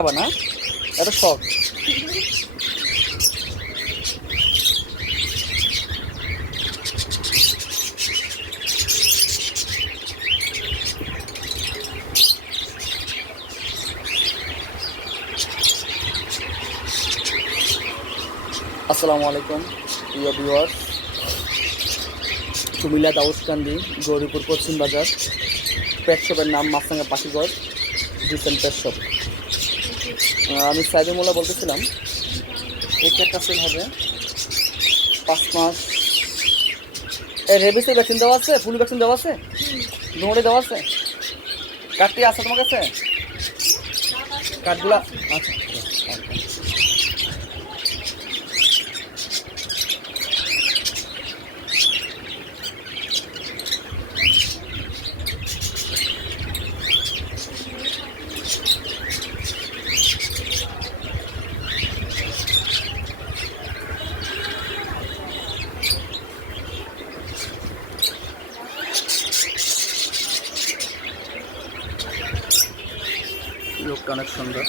খাবা না, এটা শখ। আসসালামু আলাইকুম প্রিয় ভিউয়ার্স, কুমিল্লা দাউদকান্দি গৌরীপুর পশ্চিম বাজার। পেট শপের নাম মাছরাঙা পাখিঘর রিসেন্ট পেট শপ। আমি সাইদুল মোল্লা বলতেছিলাম। এই ক্যাটটা সেল হবে 5 মাস। এই রেবিসের ভ্যাকসিন দেওয়া আছে, ফুল ভ্যাকসিন দেওয়া আছে, দুটোই দেওয়া আছে। কার্ডটি আছে তোমার কাছে? কার্ডগুলা আচ্ছা ঠিক আছে। লোকটা অনেক সুন্দর।